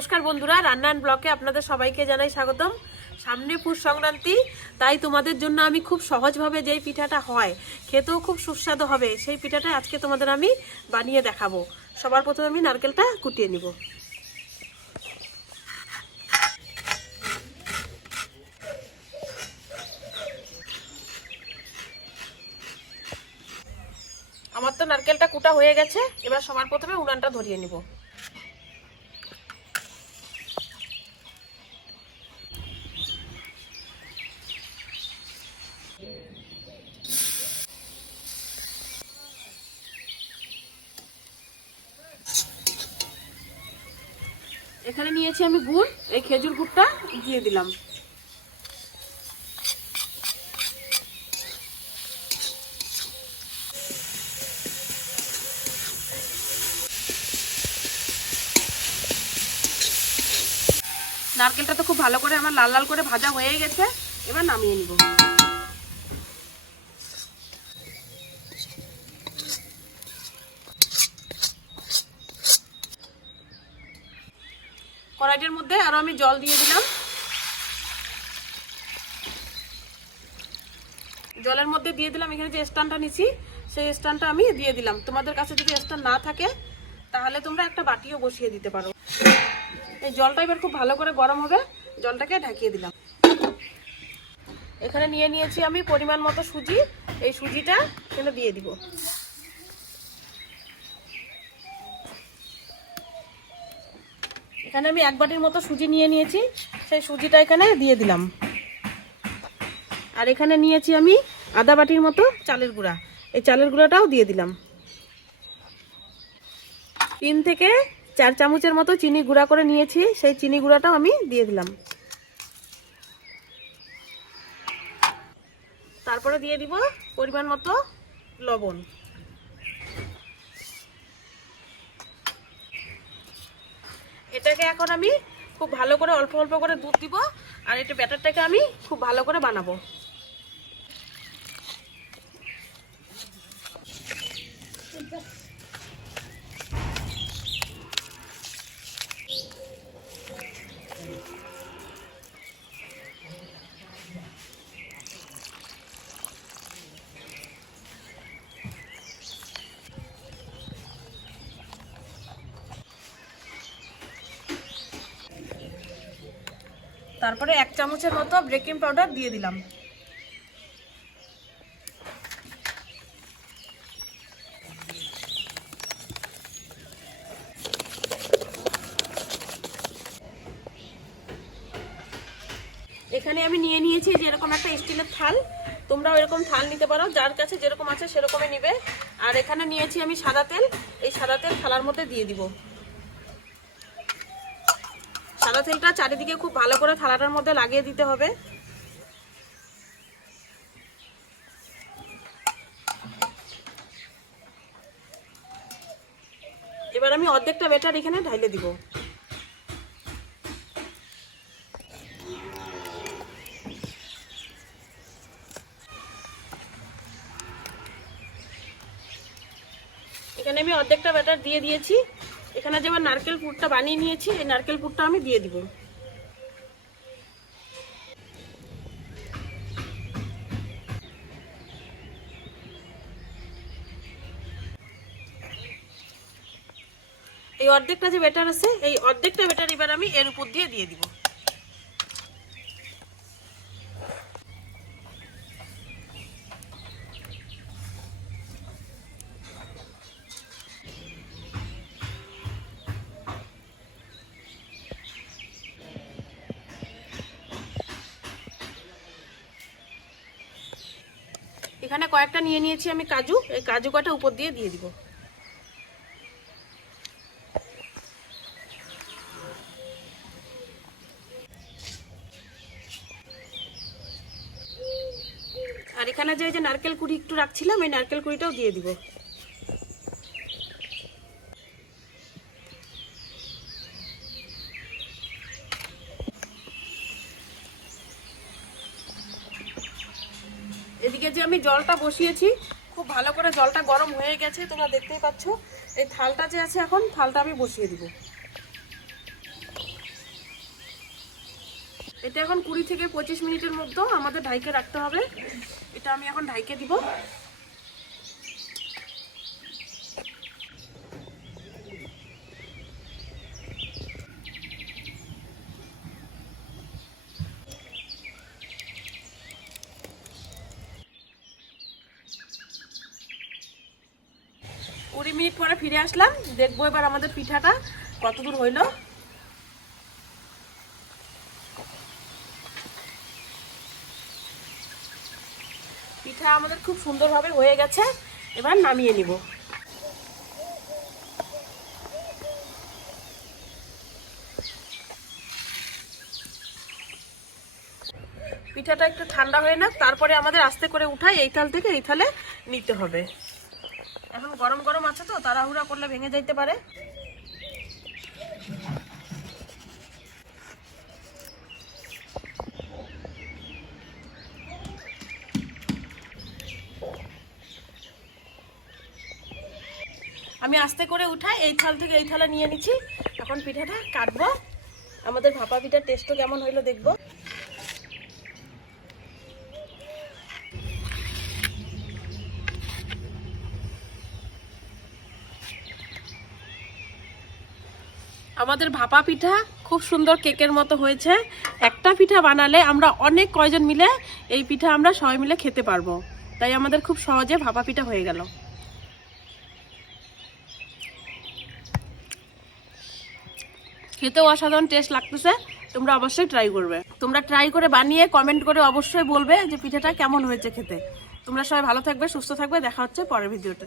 নমস্কার বন্ধুরা, রান্নান ব্লকে আপনাদের সবাইকে জানাই স্বাগতম। সামনে পুষ সংক্রান্তি, তাই তোমাদের জন্য আমি খুব সহজভাবে যেই পিঠাটা হয়, খেতেও খুব সুস্বাদু হবে, সেই পিঠাটা আজকে তোমাদের আমি বানিয়ে দেখাবো। সবার প্রথমে আমি নারকেলটা কুটিয়ে নিব। আমার তো নারকেলটা কুটা হয়ে গেছে, এবার সবার প্রথমে উনানটা ধরিয়ে নিব। এখানে নিয়েছি আমি গুড়, এই খেজুর গুড়টা দিয়ে দিলাম। নারকেলটা তো খুব ভালো করে আমার লাল লাল করে ভাজা হয়ে গেছে, এবার নামিয়ে নিব। কড়াইটার মধ্যে আরো আমি জল দিয়ে দিলাম। জলের মধ্যে দিয়ে দিলাম এখানে যে স্ট্যান্ডটা নিছি, সেই স্ট্যান্ডটা আমি দিয়ে দিলাম। তোমাদের কাছে যদি স্ট্যান্ড না থাকে তাহলে তোমরা একটা বাটিও বসিয়ে দিতে পারো। এই জলটা এবার খুব ভালো করে গরম হবে, জলটাকে ঢাকিয়ে দিলাম। এখানে নিয়ে নিয়েছি আমি পরিমাণ মতো সুজি, এই সুজিটা এখানে দিয়ে দিব। এখানে আমি এক বাটির মতো সুজি নিয়ে নিয়েছি, সেই সুজিটা এখানে দিয়ে দিলাম। আর এখানে নিয়েছি আমি আধা বাটির মতো চালের গুঁড়া, এই চালের গুঁড়াটাও দিয়ে দিলাম। 3 থেকে 4 চামচের মতো চিনি গুঁড়া করে নিয়েছি, সেই চিনি গুঁড়াটাও আমি দিয়ে দিলাম। তারপরে দিয়ে দিব পরিমাণ মতো লবণ। এটাকে এখন আমি খুব ভালো করে অল্প অল্প করে দুধ দিব, আর এটা ব্যাটারটাকে আমি খুব ভালো করে বানাবো। তারপরে 1 চামচের মতো বেকিং পাউডার দিয়ে দিলাম। এখানে আমি নিয়ে নিয়েছি যে এরকম একটা স্টিলের থাল, তোমরাও এরকম থাল নিতে পারো, যার কাছে যেরকম আছে সেরকমই নিবে। আর এখানে নিয়েছি আমি সাদা তেল, এই সাদা তেল থালার মধ্যে দিয়ে দিব। সাদা তেলটা চারিদিকে খুব ভালো করে থালাটার মধ্যে লাগিয়ে দিতে হবে। এবার আমি অর্ধেকটা ব্যাটার এখানে ঢাইলে দিব। এখানে আমি অর্ধেকটা ব্যাটার দিয়ে দিয়েছি। এখানে যে আমার নারকেল পুরটা বানিয়ে নিয়েছি, এই নারকেল পুরটা আমি দিয়ে দিব। এই অর্ধেকটা যে ব্যাটার আছে, এই অর্ধেকটা ব্যাটার এবার আমি এর উপর দিয়ে দিব। এখানে কয়েকটা নিয়ে নিয়েছি আমি কাজু, এই কাজু কটা উপর দিয়ে দিব। আর এখানে যে নারকেল কুড়ি একটু রাখছিলাম, এই নারকেল কুড়িটাও দিয়ে দিব। এদিকে যে আমি জলটা বসিয়েছি, খুব ভালো করে জলটা গরম হয়ে গেছে, তোমরা দেখতেই পাচ্ছ। এই থালটা যে আছে, এখন থালটা আমি বসিয়ে দিব। এটা এখন 20 থেকে 25 মিনিটের মধ্যে আমাদের ঢাইকে রাখতে হবে। এটা আমি এখন ঢাইকে দিব। কুড়ি মিনিট পরে ফিরে আসলাম, দেখবো এবার আমাদের পিঠাটা কতদূর হইলো। পিঠা আমাদের খুব সুন্দরভাবে হয়ে গেছে, এবার নামিয়ে নিব। পিঠাটা একটু ঠান্ডা হয়ে না, তারপরে আমাদের আস্তে করে উঠাই এই থাল থেকে এই থালে নিতে হবে। এখন গরম গরম আছে তো, তাড়াহুড়া করলে ভেঙে যাইতে পারে। আমি আস্তে করে উঠাই এই থাল থেকে এই থালে নিয়ে নিচ্ছি। এখন পিঠাটা কাটবো। আমাদের ভাপা পিঠার টেস্টও কেমন হইলো দেখবো। আমাদের ভাপা পিঠা খুব সুন্দর কেকের মতো হয়েছে। একটা পিঠা বানালে আমরা অনেক কয়জন মিলে এই পিঠা আমরা সবাই মিলে খেতে পারবো, তাই আমাদের খুব সহজে ভাপা পিঠা হয়ে গেল। খেতেও অসাধারণ টেস্ট লাগতেছে, তোমরা অবশ্যই ট্রাই করবে। তোমরা ট্রাই করে বানিয়ে কমেন্ট করে অবশ্যই বলবে যে পিঠাটা কেমন হয়েছে খেতে। তোমরা সবাই ভালো থাকবে, সুস্থ থাকবে, দেখা হচ্ছে পরের ভিডিওতে।